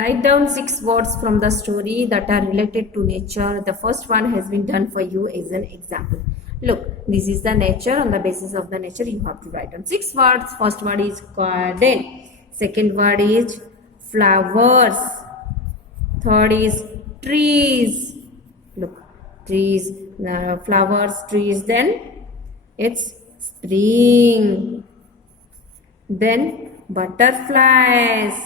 Write down 6 words from the story that are related to nature. The first one has been done for you as an example. Look, this is the nature. On the basis of the nature, you have to write down 6 words. First word is garden. Second word is flowers. Third is trees. Look, trees, flowers, trees. Then it's spring. Then butterflies.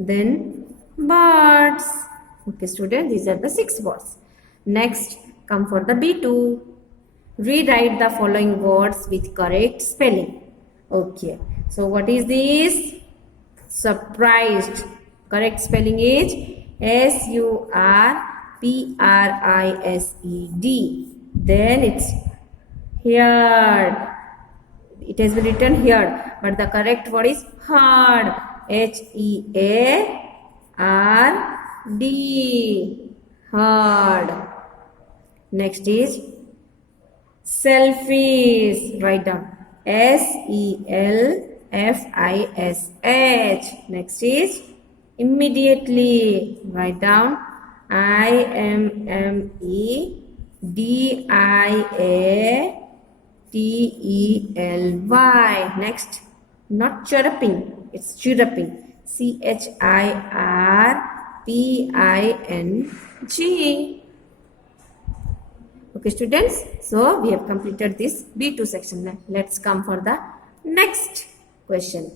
Then birds. Okay, students, these are the 6 words. Next, come for the B2. Rewrite the following words with correct spelling. Okay, so what is this? Surprised. Correct spelling is SURPRISED. Then it's here. It has been written here, but the correct word is hard. HEARD. Hard. Next is selfish. Write down SELFISH. Next is immediately. Write down IMMEDIATELY. Next, not chirruping, it's chirruping. CHIRPING. Okay, students, so we have completed this B2 section. Let's come for the next question.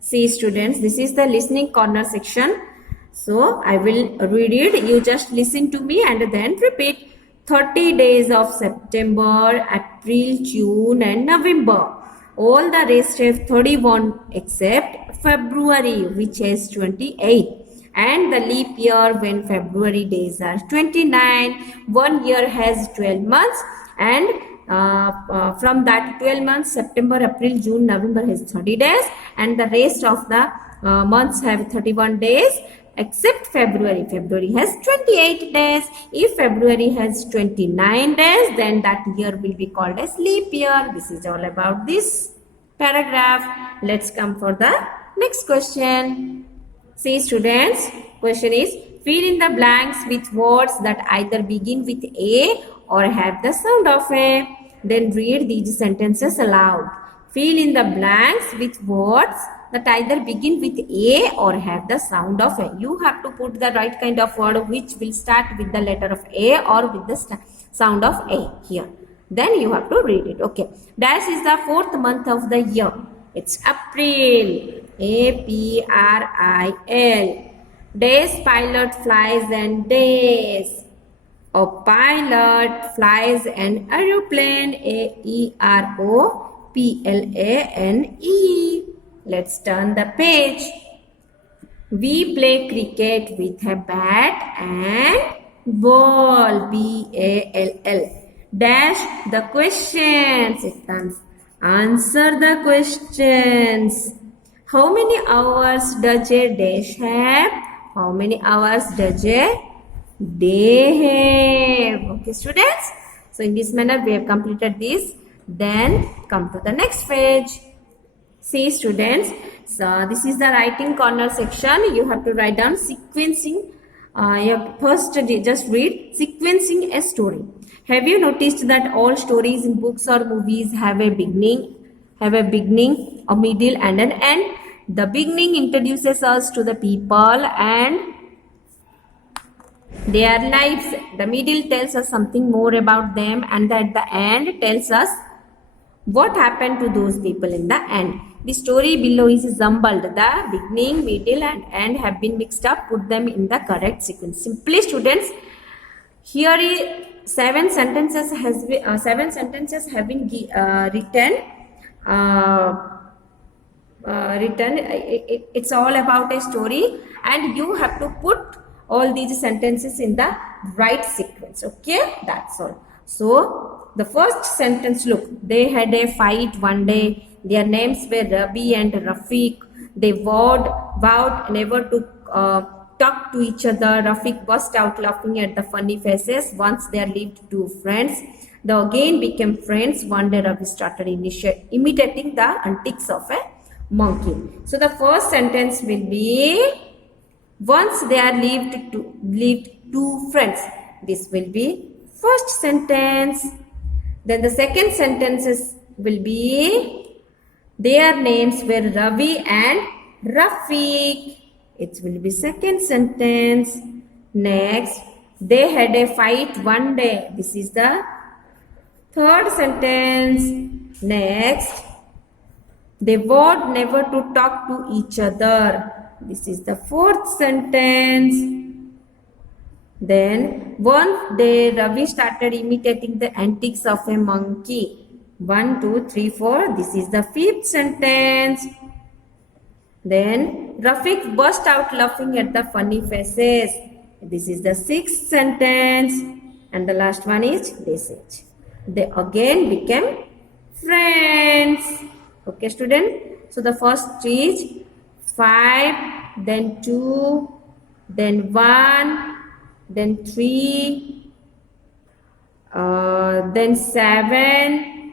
See, students, this is the listening corner section. So I will read it. You just listen to me and then repeat. 30 days of September, April, June and November. All the rest have 31 except February, which has 28. And the leap year when February days are 29. 1 year has 12 months, and from that 12 months, September, April, June, November has 30 days, and the rest of the months have 31 days except February. February has 28 days. If February has 29 days, then that year will be called as leap year. This is all about this paragraph. Let's come for the next question. See, students, question is fill in the blanks with words that either begin with A or have the sound of A. Then read these sentences aloud. Fill in the blanks with words that either begin with A or have the sound of A. You have to put the right kind of word which will start with the letter of A or with the sound of A here. Then you have to read it. Okay. Dash is the 4th month of the year. It's April. APRIL. Days, pilot, flies and days. A pilot flies an aeroplane. AEROPLANE. Let's turn the page. We play cricket with a bat and ball. BALL. Dash the questions. Answer the questions. How many hours does a dash have? How many hours does a day have? Okay, students. So in this manner we have completed this. Then come to the next page. See, students. So this is the writing corner section. You have to write down sequencing. You have to first just read sequencing a story. Have you noticed that all stories in books or movies have a beginning, a middle and an end? The beginning introduces us to the people and their lives. The middle tells us something more about them, and at the end tells us what happened to those people in the end. The story below is jumbled. The beginning, middle and end have been mixed up. Put them in the correct sequence. Simply, students, here is 7 sentences have been written. It's all about a story, and you have to put all these sentences in the right sequence. Okay, that's all. So the first sentence, look, they had a fight one day. Their names were Rabi and Rafiq. They vowed never to talk to each other. Rafiq burst out laughing at the funny faces. Once there lived 2 friends. They again became friends. One day Ravi started imitating the antics of a monkey. So the first sentence will be, once there lived two friends. This will be first sentence. Then the second sentences will be, their names were Ravi and Rafiq. It will be second sentence. Next, they had a fight one day. This is the third sentence. Next, they vowed never to talk to each other. This is the fourth sentence. Then one day Ravi started imitating the antics of a monkey. 1, 2, 3, 4. This is the fifth sentence. Then Rafiq burst out laughing at the funny faces. This is the sixth sentence. And the last one is message. They again became friends. Okay, student. So the first is 5, then 2, then 1, then 3, then 7,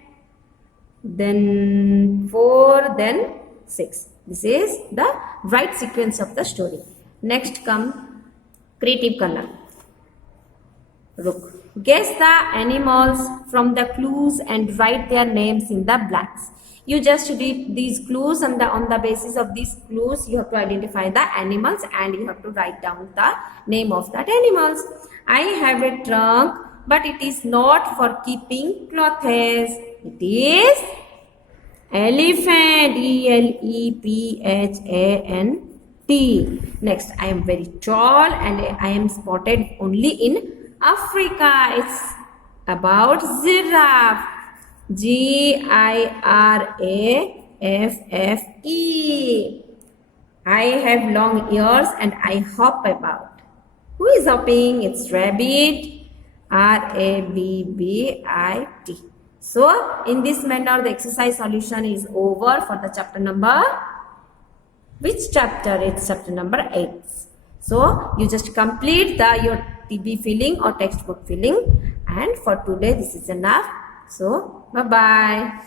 then 4, then 6. This is the right sequence of the story. Next come creative color. Look. Guess the animals from the clues and write their names in the blanks. You just read these clues, and on the basis of these clues, you have to identify the animals and you have to write down the name of that animals. I have a trunk, but it is not for keeping clothes. It is elephant. E-L-E-P-H-A-N-T. Next, I am very tall and I am spotted only in Africa. It's about giraffe. Giraffe. I have long ears and I hop about. Who is hopping? It's rabbit. Rabbit. So, in this manner, the exercise solution is over for the chapter number. Which chapter? It's chapter number 8. So, you just complete your TB filling or textbook filling. And for today, this is enough. So, bye-bye.